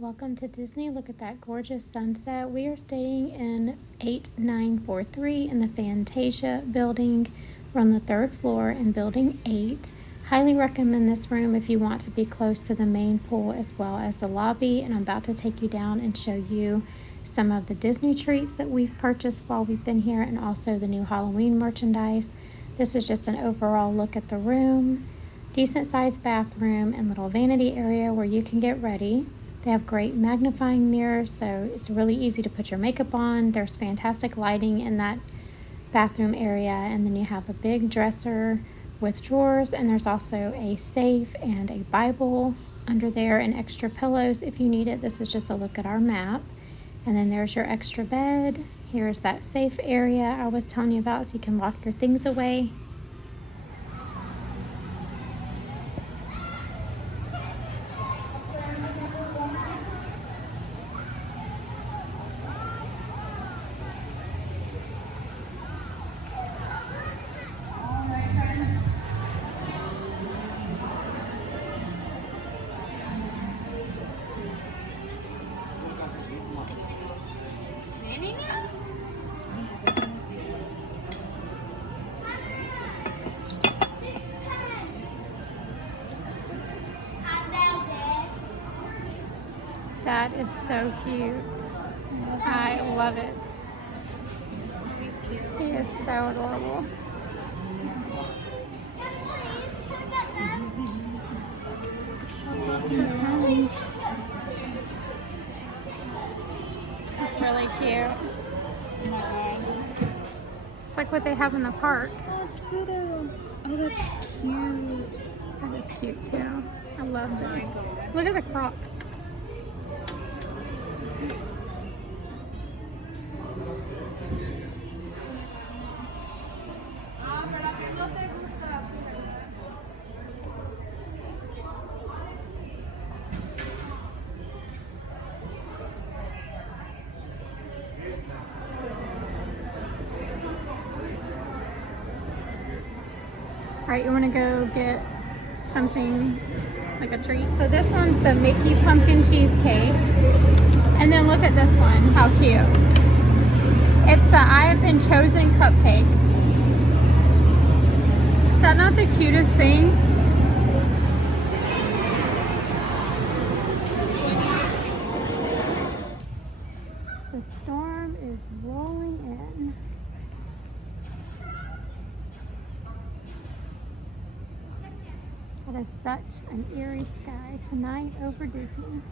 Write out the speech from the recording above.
Welcome to Disney. Look at that gorgeous sunset. We are staying in 8943 in the Fantasia building. We're on the 3rd floor in building 8. Highly recommend this room if you want to be close to the main pool as well as the lobby. And I'm about to take you down and show you some of the Disney treats that we've purchased while we've been here and also the new Halloween merchandise. This is just an overall look at the room. Decent sized bathroom and little vanity area where you can get ready. They have great magnifying mirrors, so it's really easy to put your makeup on. There's fantastic lighting in that bathroom area, and then you have a big dresser with drawers, and there's also a safe and a Bible under there and extra pillows if you need it. This is just a look at our map. And then there's your extra bed. Here's that safe area I was telling you about, so you can lock your things away. That is so cute. I love it. He's cute. He is so adorable. Nice. It's really cute. It's like what they have in the park. Oh, it's Pluto. Oh, that's cute. That is cute too. I love this. Look at the Crocs. All right, you want to go get something like a treat? So this one's the Mickey pumpkin cheesecake. And then look at this one, how cute. It's the I Have Been Chosen cupcake. Is that not the cutest thing? The storm is rolling in. It is such an eerie sky tonight over Disney.